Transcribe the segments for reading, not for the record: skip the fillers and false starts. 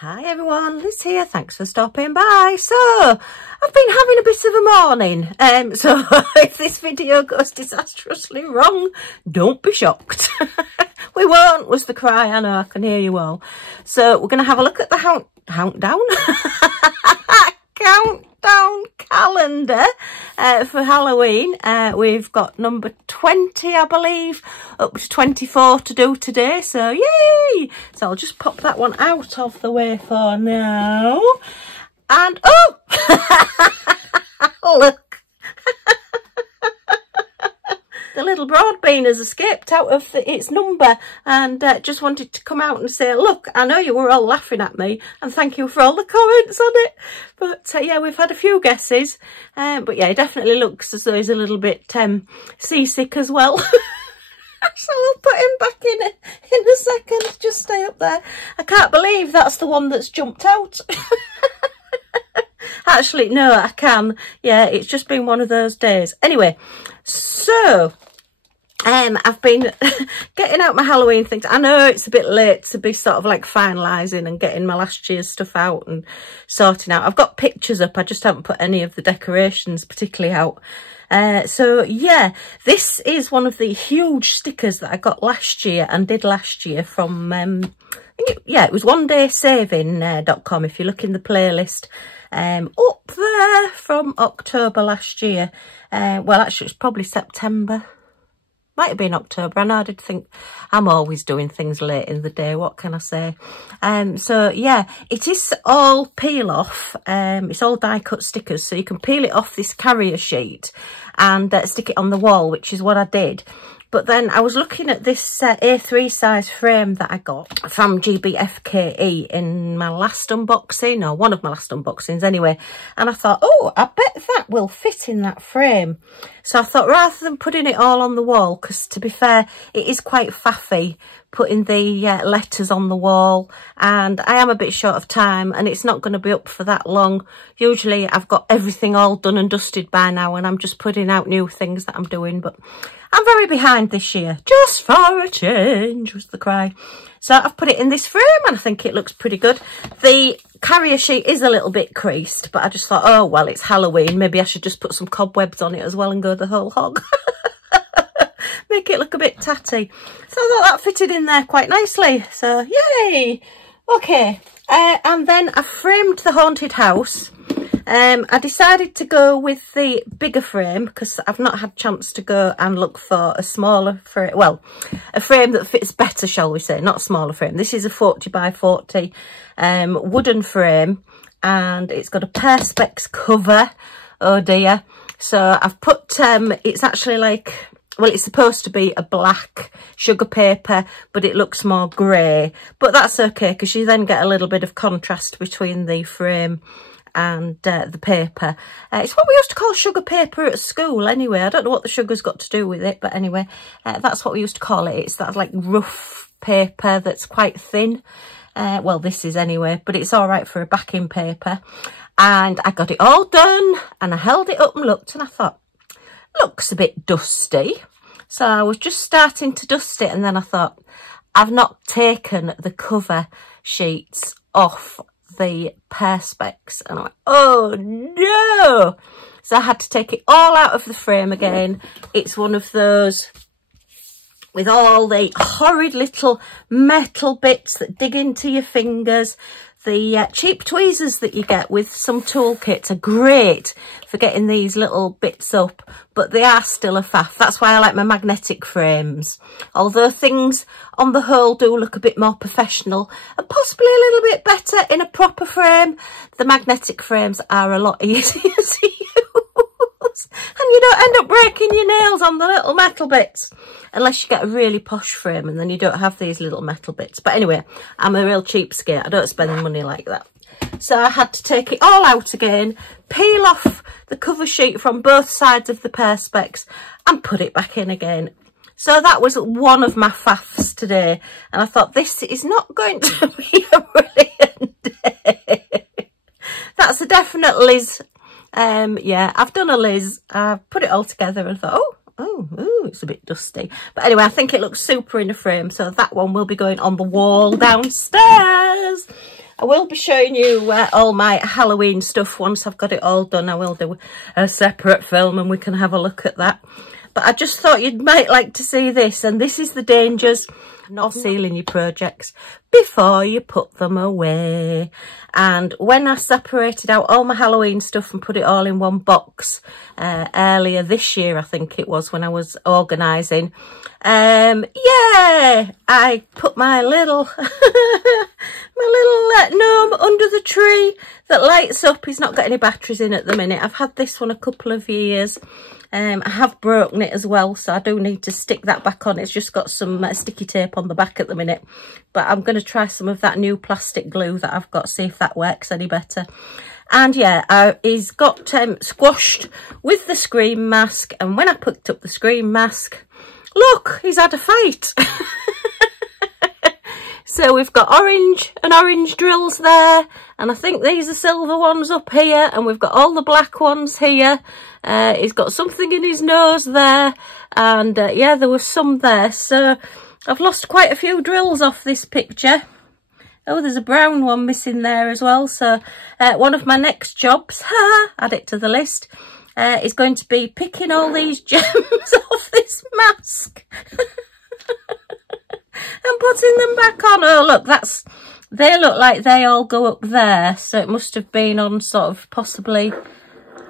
Hi everyone, Liz here, thanks for stopping by. So, I've been having a bit of a morning, so if this video goes disastrously wrong, don't be shocked. We won't, was the cry, I know, I can hear you all. So, we're going to have a look at the countdown calendar for Halloween. We've got number 20, I believe, up to 24 to do today, so yay! So I'll just pop that one out of the way for now. And oh, look, the little broad bean has escaped out of its number, and just wanted to come out and say, look, I know you were all laughing at me, and thank you for all the comments on it. But yeah, we've had a few guesses, but yeah, it definitely looks as though he's a little bit seasick as well. So we'll put him back in a second. Just stay up there. I can't believe that's the one that's jumped out. Actually, no, I can. Yeah, it's just been one of those days. Anyway, so I've been getting out my Halloween things. I know it's a bit late to be sort of like finalising and getting my last year's stuff out and sorting out. I've got pictures up. I just haven't put any of the decorations particularly out. So yeah, this is one of the huge stickers that I got last year and did last year from, yeah, it was onedaysaving.com. If you look in the playlist, up there from October last year. Well, actually, it's probably September. Might have been October. I know I did think I'm always doing things late in the day. What can I say? So yeah, it is all peel off. It's all die cut stickers, so you can peel it off this carrier sheet and stick it on the wall, which is what I did. But then I was looking at this A3 size frame that I got from GBFKE in my last unboxing, or one of my last unboxings anyway. And I thought, oh, I bet that will fit in that frame. So I thought, rather than putting it all on the wall, because to be fair, it is quite faffy putting the letters on the wall, and I am a bit short of time and it's not going to be up for that long. Usually I've got everything all done and dusted by now and I'm just putting out new things that I'm doing, but I'm very behind this year. Just for a change was the cry. So I've put it in this frame and I think it looks pretty good. The carrier sheet is a little bit creased, but I just thought, oh, well, it's Halloween. Maybe I should just put some cobwebs on it as well and go the whole hog. Make it look a bit tatty. So I thought that fitted in there quite nicely. So yay! Okay, and then I framed the haunted house. I decided to go with the bigger frame because I've not had a chance to go and look for a smaller frame. Well, a frame that fits better, shall we say, not a smaller frame. This is a 40 by 40 wooden frame, and it's got a Perspex cover. Oh dear. So I've put, it's actually like, well, it's supposed to be a black sugar paper, but it looks more grey. But that's okay, because you then get a little bit of contrast between the frame and the paper. It's what we used to call sugar paper at school anyway. I don't know what the sugar's got to do with it, but anyway, that's what we used to call it. It's that like rough paper that's quite thin. Well, this is anyway, but it's all right for a backing paper. And I got it all done and I held it up and looked and I thought, looks a bit dusty. So I was just starting to dust it, and then I thought, I've not taken the cover sheets off the Perspex, and I went, oh no! So I had to take it all out of the frame again. It's one of those with all the horrid little metal bits that dig into your fingers. The cheap tweezers that you get with some toolkits are great for getting these little bits up, but they are still a faff. That's why I like my magnetic frames. Although things on the whole do look a bit more professional and possibly a little bit better in a proper frame, the magnetic frames are a lot easier to use. And you don't end up breaking your nails on the little metal bits, unless you get a really posh frame and then you don't have these little metal bits. But anyway, I'm a real cheapskate. I don't spend money like that. So I had to take it all out again, peel off the cover sheet from both sides of the Perspex and put it back in again. So that was one of my faffs today. And I thought, this is not going to be a brilliant day. That's a definite Liz. Yeah, I've done a Liz. I've put it all together and thought, oh, it's a bit dusty. But anyway, I think it looks super in a frame. So that one will be going on the wall downstairs. I will be showing you all my Halloween stuff once I've got it all done. I will do a separate film and we can have a look at that. But I just thought you might like to see this, and this is the dangers not sealing your projects before you put them away. And when I separated out all my Halloween stuff and put it all in one box earlier this year, I think it was, when I was organising, yeah, I put my little gnome under the tree that lights up. He's not got any batteries in at the minute. I've had this one a couple of years. I have broken it as well, so I do need to stick that back on. It's just got some sticky tape on the back at the minute, but I'm going to try some of that new plastic glue that I've got, see if that works any better. And yeah, he's got squashed with the scream mask, and when I picked up the scream mask, look, he's had a fight. So we've got orange and orange drills there, and I think these are silver ones up here, and we've got all the black ones here. He's got something in his nose there, and yeah, there was some there. So I've lost quite a few drills off this picture. Oh, there's a brown one missing there as well. So one of my next jobs, add it to the list, is going to be picking all these gems off this mask. And putting them back on. Oh look, they look like they all go up there, so it must have been on sort of possibly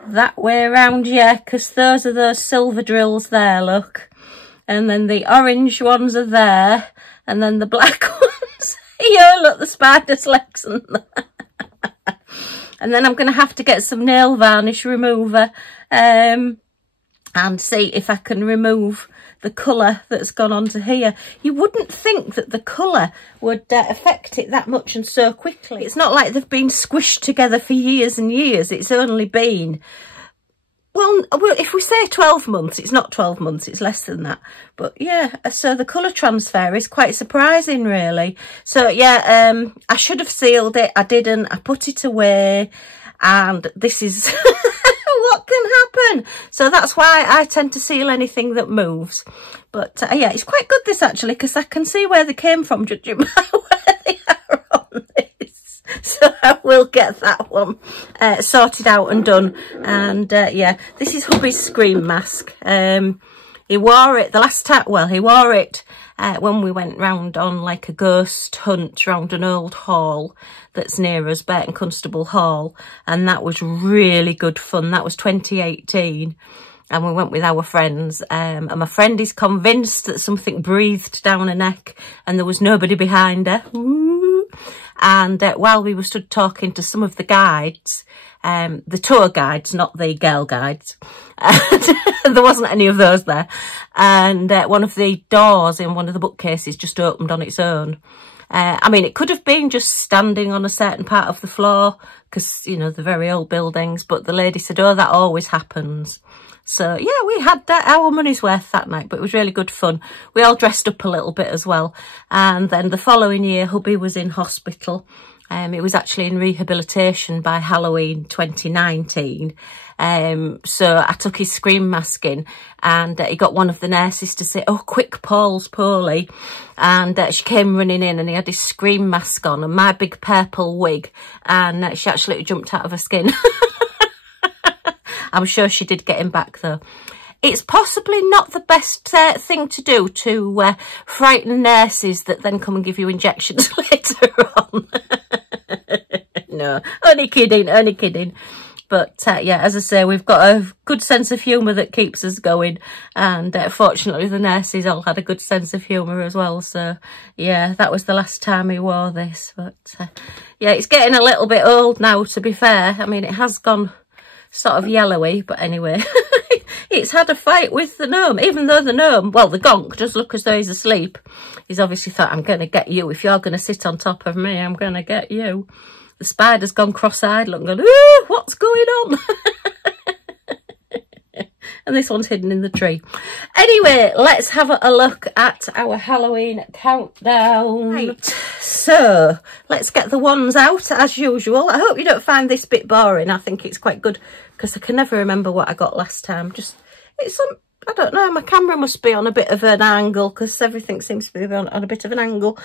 that way around, yeah, because those are those silver drills there, look, and then the orange ones are there, and then the black ones here, look, the spider's legs and that. And then I'm going to have to get some nail varnish remover and see if I can remove the colour that's gone onto here. You wouldn't think that the colour would affect it that much and so quickly. It's not like they've been squished together for years and years. It's only been, well, if we say 12 months, it's not 12 months, it's less than that. But yeah, so the colour transfer is quite surprising, really. So yeah, I should have sealed it. I didn't. I put it away, and this is what can happen. So that's why I tend to seal anything that moves. But yeah, it's quite good this actually, because I can see where they came from, judging by where they are on this. So I will get that one sorted out and done. And yeah, this is hubby's scream mask. He wore it the last time, well, he wore it when we went round on like a ghost hunt round an old hall that's near us, Burton Constable Hall, and that was really good fun. That was 2018, and we went with our friends, and my friend is convinced that something breathed down her neck and there was nobody behind her. Ooh. And while we were stood talking to some of the guides, the tour guides, not the girl guides, there wasn't any of those there, and one of the doors in one of the bookcases just opened on its own. I mean, it could have been just standing on a certain part of the floor, because, you know, they're very old buildings, but the lady said, oh, that always happens. So yeah, we had our money's worth that night, but it was really good fun. We all dressed up a little bit as well. And then the following year, hubby was in hospital. It was actually in rehabilitation by Halloween 2019. So I took his scream mask in, and he got one of the nurses to say, oh, quick, Paul's poorly. And she came running in, and he had his scream mask on and my big purple wig, and she actually jumped out of her skin. I'm sure she did get him back though. It's possibly not the best thing to do, to frighten nurses that then come and give you injections later on. No, only kidding, only kidding. But yeah, as I say, we've got a good sense of humour that keeps us going. And fortunately, the nurses all had a good sense of humour as well. So yeah, that was the last time we wore this. But yeah, it's getting a little bit old now, to be fair. I mean, it has gone sort of yellowy, but anyway. It's had a fight with the gnome, even though the gnome, well, the gonk does look as though he's asleep. He's obviously thought, I'm going to get you. If you're going to sit on top of me, I'm going to get you. The spider's gone cross-eyed, looking, going, ooh, what's going on? And this one's hidden in the tree. Anyway, let's have a look at our Halloween countdown. Right. So, let's get the ones out as usual. I hope you don't find this bit boring. I think it's quite good, because I can never remember what I got last time. Just, it's I don't know, my camera must be on a bit of an angle because everything seems to be on a bit of an angle.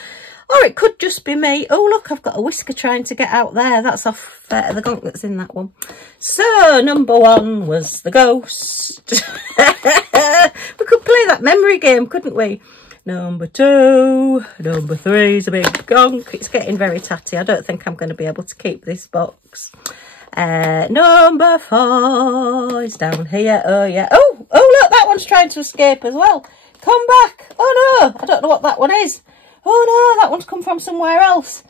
Or it could just be me. Oh, look, I've got a whisker trying to get out there. That's off the gunk that's in that one. So, number 1 was the ghost. We could play that memory game, couldn't we? Number 2, number 3 is a big gunk. It's getting very tatty. I don't think I'm going to be able to keep this box. Number 4 is down here. Oh, yeah. Oh, look, that one's trying to escape as well. Come back. Oh, no. I don't know what that one is. Oh, no, that one's come from somewhere else.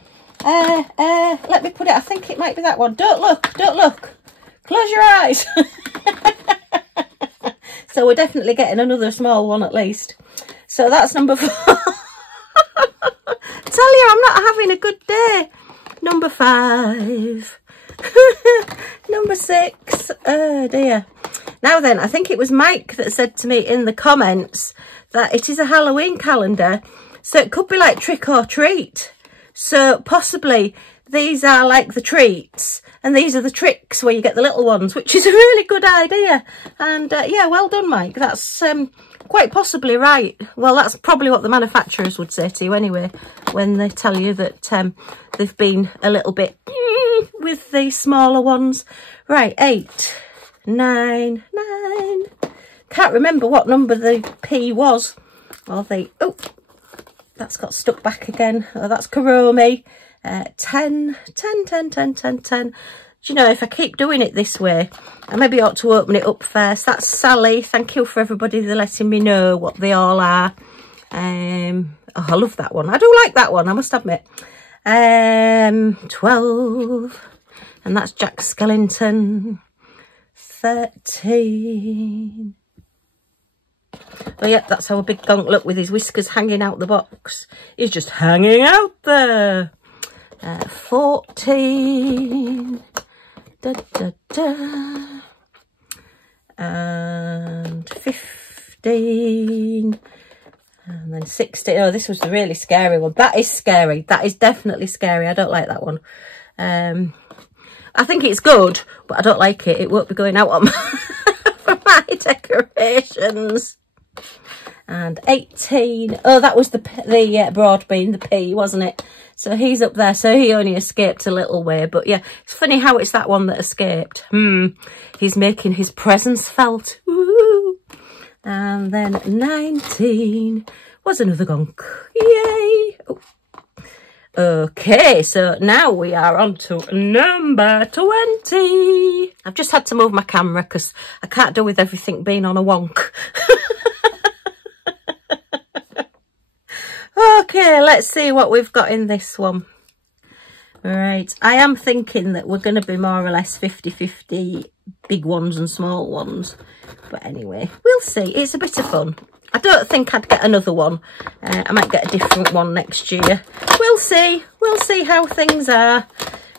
Let me put it. I think it might be that one. Don't look. Don't look. Close your eyes. So we're definitely getting another small one at least. So that's number 4. Tell you, I'm not having a good day. Number 5. Number 6. Oh dear. Now then, I think it was Mike that said to me in the comments that it is a Halloween calendar, so it could be like trick or treat. So possibly these are like the treats and these are the tricks where you get the little ones, which is a really good idea. And yeah, well done, Mike. That's quite possibly right. Well, that's probably what the manufacturers would say to you anyway, when they tell you that they've been a little bit with the smaller ones. Right, 8, 9. Can't remember what number the P was. Or the, oh, that's got stuck back again. Oh, that's Karomi. 10. Do you know, if I keep doing it this way, I maybe ought to open it up first. That's Sally. Thank you for everybody that letting me know what they all are. Oh, I love that one. I do like that one, I must admit. 12. And that's Jack Skellington. 13. Oh yeah, that's our big gonk. Look, with his whiskers hanging out the box. He's just hanging out there. 14. And 15. And then 16. Oh, this was the really scary one. That is scary. That is definitely scary. I don't like that one. I think it's good, but I don't like it. It won't be going out on for my decorations. And 18. Oh, that was the broad bean, the P, wasn't it? So he's up there. So he only escaped a little way. But yeah, it's funny how it's that one that escaped. He's making his presence felt. Woo. And then 19 was another gunk. Yay. Oh. Okay, so now we are on to number 20. I've just had to move my camera because I can't do with everything being on a wonk. Okay, let's see what we've got in this one. Right, I am thinking that we're going to be more or less 50-50 big ones and small ones. But anyway, we'll see. It's a bit of fun. I don't think I'd get another one. I might get a different one next year. We'll see. We'll see how things are.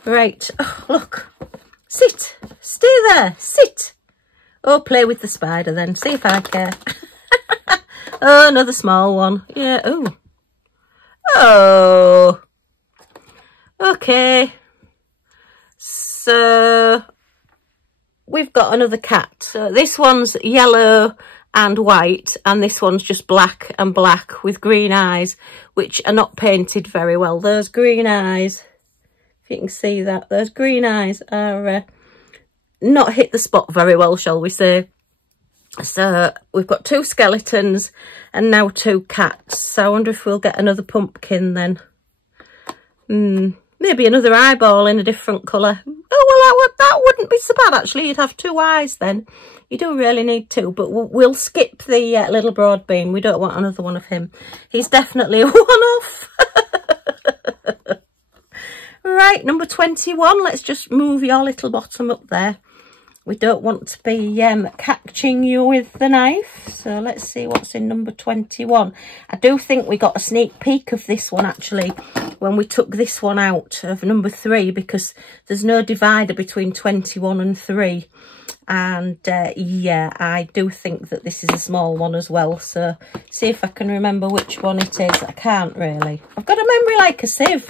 Right. Oh, look. Sit. Stay there. Sit. Oh, play with the spider then. See if I care. Oh, another small one. Yeah. Oh. Oh. Okay. So we've got another cat. So this one's yellow and white, and this one's just black and black with green eyes, which are not painted very well. Those green eyes, if you can see that, those green eyes are not hit the spot very well, shall we say. So we've got 2 skeletons and now 2 cats. So I wonder if we'll get another pumpkin then. Maybe another eyeball in a different colour. Oh, well, that wouldn't be so bad, actually. You'd have 2 eyes then. You do really need 2, but we'll skip the little broad bean. We don't want another one of him. He's definitely a one-off. Right, number 21. Let's just move your little bottom up there. We don't want to be catching you with the knife. So let's see what's in number 21. I do think we got a sneak peek of this one, actually, when we took this one out of number 3, because there's no divider between 21 and 3. And yeah, I do think that this is a small one as well. So see if I can remember which one it is. I can't really. I've got a memory like a sieve.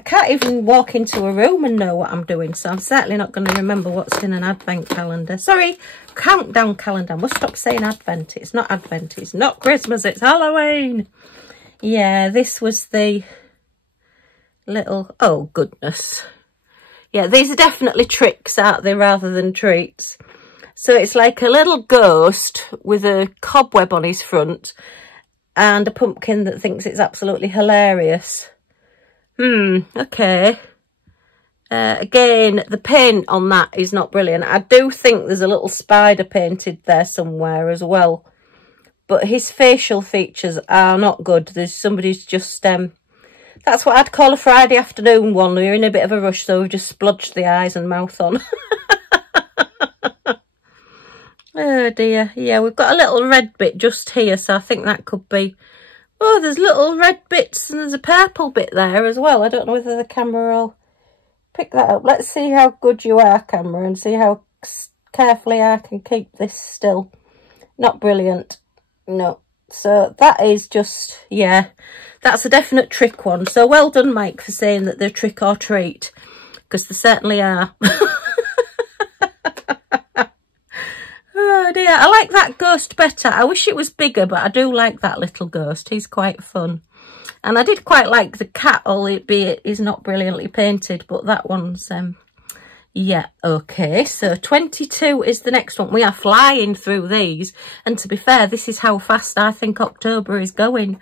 I can't even walk into a room and know what I'm doing, so I'm certainly not going to remember what's in an advent calendar. Sorry, countdown calendar. I must stop saying advent. It's not advent, it's not Christmas, it's Halloween. Yeah, this was the little, oh goodness. Yeah, these are definitely tricks, aren't they, rather than treats. So it's like a little ghost with a cobweb on his front and a pumpkin that thinks it's absolutely hilarious. Okay. Again, the paint on that is not brilliant. I do think there's a little spider painted there somewhere as well. But his facial features are not good. There's somebody's just, that's what I'd call a Friday afternoon one. We're in a bit of a rush, so we've just splodged the eyes and mouth on. Oh dear. Yeah, we've got a little red bit just here, so I think that could be... Oh, there's little red bits and there's a purple bit there as well. I don't know whether the camera will pick that up. Let's see how good you are, camera, and see how carefully I can keep this still. Not brilliant. No. So that is just, yeah, that's a definite trick one. So well done, Mike, for saying that they're trick or treat, because they certainly are. Oh dear, I like that ghost better. I wish it was bigger, but I do like that little ghost. He's quite fun. And I did quite like the cat, albeit he's not brilliantly painted, but that one's, yeah, okay. So 22 is the next one. We are flying through these. And to be fair, this is how fast I think October is going.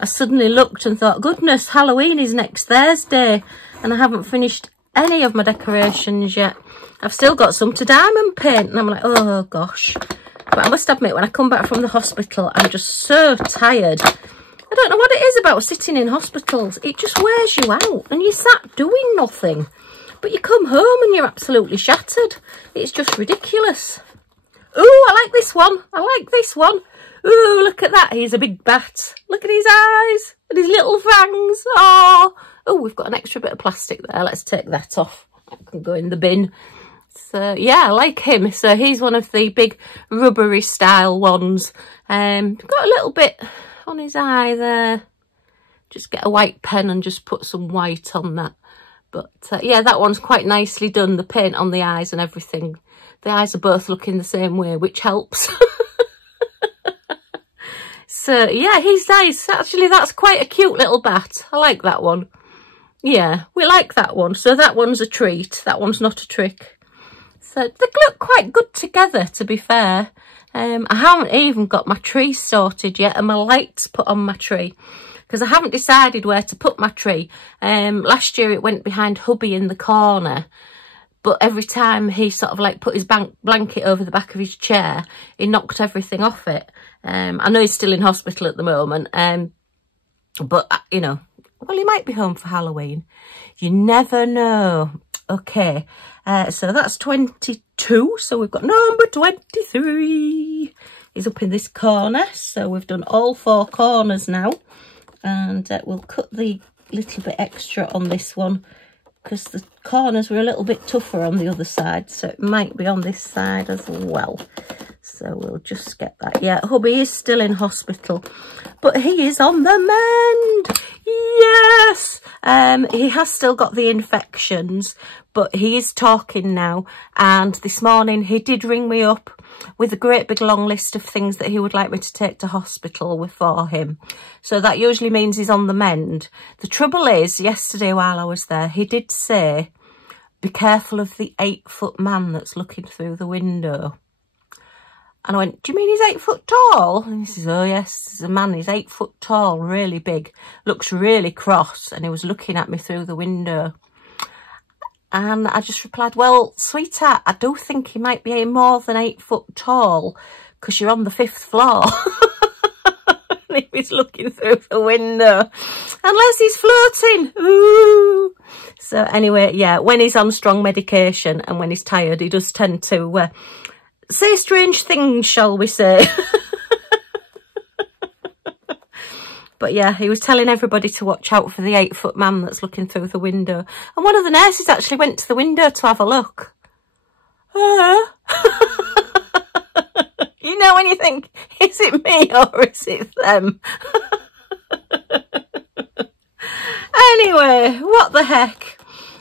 I suddenly looked and thought, goodness, Halloween is next Thursday. And I haven't finished any of my decorations yet. I've still got some to diamond paint, and I'm like, oh gosh. But I must admit, when I come back from the hospital, I'm just so tired. I don't know what it is about sitting in hospitals. It just wears you out, and you're sat doing nothing. But you come home and you're absolutely shattered. It's just ridiculous. Ooh, I like this one. I like this one. Ooh, look at that. He's a big bat. Look at his eyes and his little fangs. Oh, we've got an extra bit of plastic there. Let's take that off. That can go in the bin. So yeah, I like him. So he's one of the big rubbery style ones. Got a little bit on his eye there. Just get a white pen and just put some white on that. But yeah, that one's quite nicely done. The paint on the eyes and everything. The eyes are both looking the same way, which helps. So yeah, he's nice. Actually, that's quite a cute little bat. I like that one. Yeah, we like that one. So that one's a treat. That one's not a trick. So they look quite good together, to be fair. I haven't even got my tree sorted yet and my lights put on my tree, because I haven't decided where to put my tree. Last year it went behind Hubby in the corner, but every time he sort of like put his blanket over the back of his chair, he knocked everything off it. I know he's still in hospital at the moment, but you know, well, he might be home for Halloween. You never know. Okay, so that's 22. So we've got number 23. He's up in this corner. So we've done all 4 corners now. And we'll cut the little bit extra on this one, because the corners were a little bit tougher on the other side. So it might be on this side as well. So we'll just get that. Yeah, Hubby is still in hospital, but he is on the mend. Yes. He has still got the infections, but he is talking now. And this morning he did ring me up with a great big long list of things that he would like me to take to hospital for him. So that usually means he's on the mend. The trouble is, yesterday while I was there, he did say, be careful of the 8-foot man that's looking through the window. And I went, do you mean he's 8 foot tall? And he says, oh yes, there's a man, he's 8 foot tall, really big, looks really cross. And he was looking at me through the window. And I just replied, well, sweetheart, I do think he might be more than 8 foot tall, because you're on the 5th floor. And he was looking through the window. Unless he's floating. Ooh. So anyway, yeah, when he's on strong medication and when he's tired, he does tend to say strange things, shall we say. But yeah, he was telling everybody to watch out for the 8-foot man that's looking through the window. And one of the nurses actually went to the window to have a look. You know, when you think, is it me or is it them? Anyway, what the heck.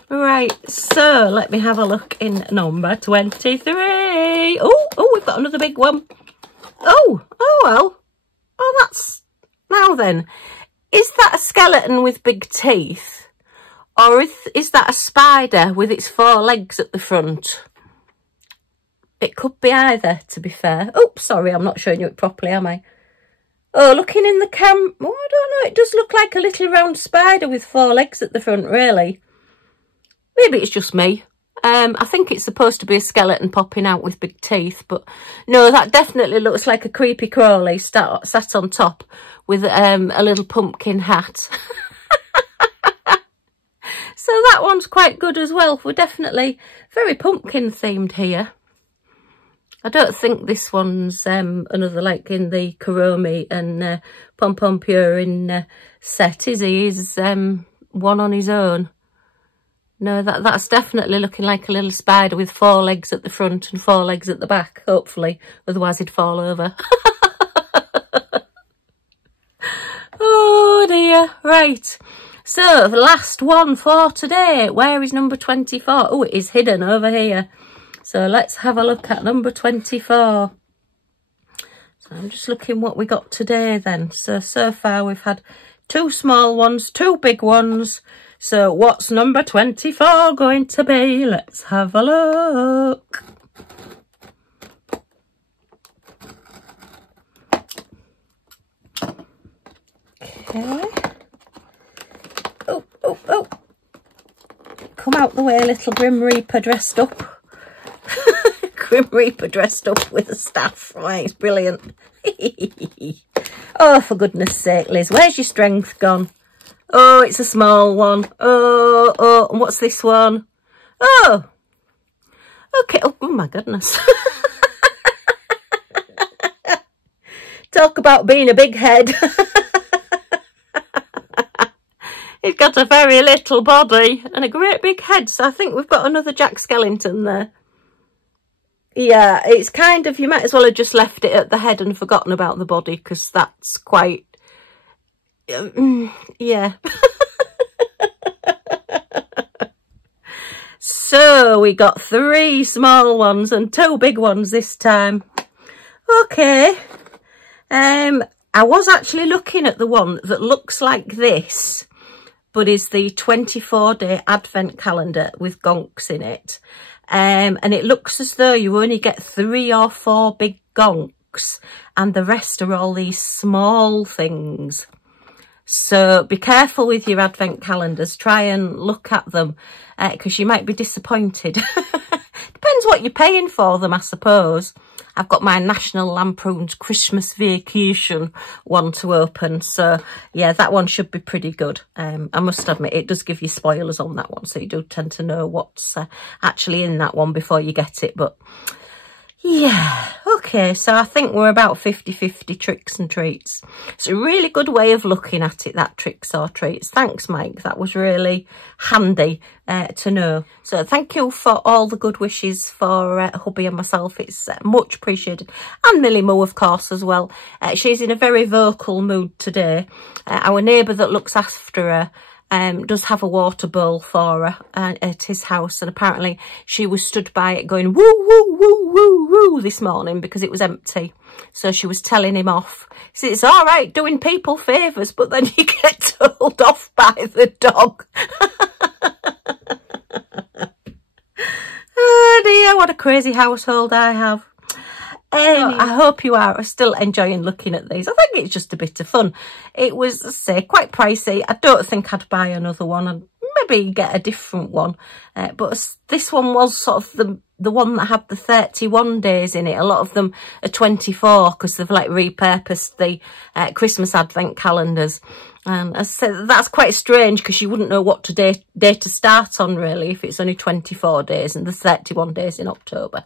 Right, so let me have a look in number 23. Oh, we've got another big one. Oh well. Oh, that's... Now then, is that a skeleton with big teeth? Or is that a spider with its 4 legs at the front? It could be either, to be fair. Oh, sorry, I'm not showing you it properly, am I? Oh, looking in the cam... Oh, I don't know. It does look like a little round spider with 4 legs at the front, really. Maybe it's just me. I think it's supposed to be a skeleton popping out with big teeth, but no, that definitely looks like a creepy crawly sat on top with a little pumpkin hat. So that one's quite good as well. We're definitely very pumpkin themed here. I don't think this one's another like in the Kuromi and Pom Pom Pure in set, is he? He's one on his own. No, that's definitely looking like a little spider with 4 legs at the front and 4 legs at the back, hopefully. Otherwise he'd fall over. Oh dear. Right. So, the last one for today. Where is number 24? Oh, it is hidden over here. So, let's have a look at number 24. So, I'm just looking what we got today then. So far we've had 2 small ones, 2 big ones. So what's number 24 going to be? Let's have a look. Okay. Oh. Come out the way, little Grim Reaper dressed up. Grim Reaper dressed up with a staff. Right, it's brilliant. Oh, for goodness sake, Liz, where's your strength gone? Oh, it's a small one. Oh, and what's this one? Oh, okay. Oh, my goodness. Talk about being a big head. He's got a very little body and a great big head. So I think we've got another Jack Skellington there. Yeah, it's kind of, you might as well have just left it at the head and forgotten about the body, because that's quite... yeah. So we got 3 small ones and 2 big ones this time. Okay. I was actually looking at the one that looks like this, but is the 24-day advent calendar with gonks in it. And it looks as though you only get 3 or 4 big gonks and the rest are all these small things. So be careful with your advent calendars. Try and look at them because you might be disappointed. Depends what you're paying for them, I suppose. I've got my National Lampoon's Christmas Vacation one to open. So, yeah, that one should be pretty good. I must admit, it does give you spoilers on that one. So you do tend to know what's actually in that one before you get it. But, yeah, okay, so I think we're about 50-50 tricks and treats. It's a really good way of looking at it, that tricks or treats. Thanks, Mike. That was really handy to know. So thank you for all the good wishes for hubby and myself. It's much appreciated. And Millie Moo, of course, as well. She's in a very vocal mood today. Our neighbour that looks after her does have a water bowl for her at his house, and apparently she was stood by it going woo woo woo woo woo this morning because it was empty. So she was telling him off. He said, it's all right doing people favours, but then you get told off by the dog. Oh dear, what a crazy household I have. I hope you are still enjoying looking at these. I think it's just a bit of fun. It was, say, quite pricey. I don't think I'd buy another one. I'd maybe get a different one. But this one was sort of the one that had the 31 days in it. A lot of them are 24 because they've like repurposed the Christmas advent calendars. And as I said, that's quite strange because you wouldn't know what day to start on really if it's only 24 days and there's 31 days in October.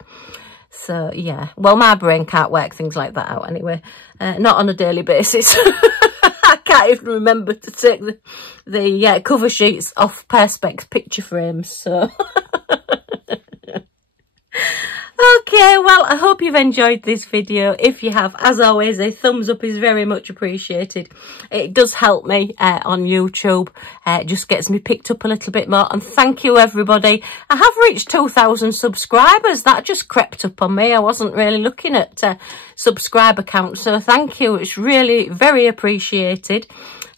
So, yeah. Well, my brain can't work things like that out anyway. Not on a daily basis. I can't even remember to take the cover sheets off Perspex picture frames. So, Okay, well, I hope you've enjoyed this video. If you have, as always, a thumbs up is very much appreciated. It does help me on YouTube. It just gets me picked up a little bit more. And thank you, everybody. I have reached 2,000 subscribers. That just crept up on me. I wasn't really looking at subscriber count. So thank you. It's really very appreciated.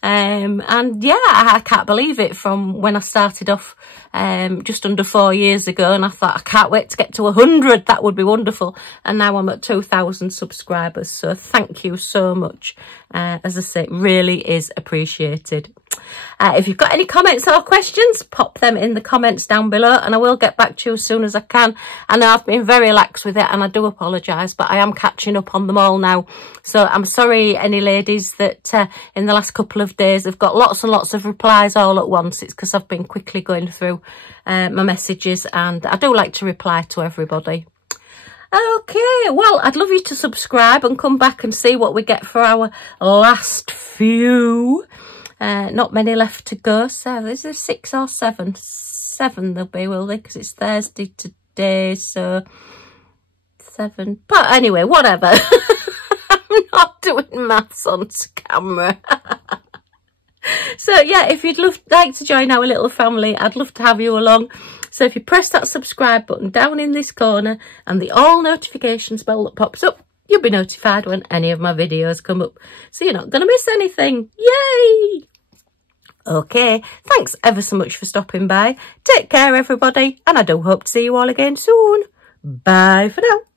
And yeah, I can't believe it from when I started off just under 4 years ago, and I thought I can't wait to get to 100. That would be wonderful. And now I'm at 2,000 subscribers. So thank you so much. As I say, it really is appreciated. If you've got any comments or questions, pop them in the comments down below and I will get back to you as soon as I can. I know I've been very lax with it and I do apologise, but I am catching up on them all now. So I'm sorry any ladies that in the last couple of days have got lots and lots of replies all at once. It's because I've been quickly going through my messages and I do like to reply to everybody. Okay, well, I'd love you to subscribe and come back and see what we get for our last few. Not many left to go. So is there 6 or 7? 7 there'll be, will they? Because it's Thursday today, so 7. But anyway, whatever. I'm not doing maths on camera. So yeah, if you'd like to join our little family, I'd love to have you along. So if you press that subscribe button down in this corner and the all notifications bell that pops up, you'll be notified when any of my videos come up. So you're not going to miss anything. Yay! Okay, thanks ever so much for stopping by. Take care, everybody, and I do hope to see you all again soon. Bye for now.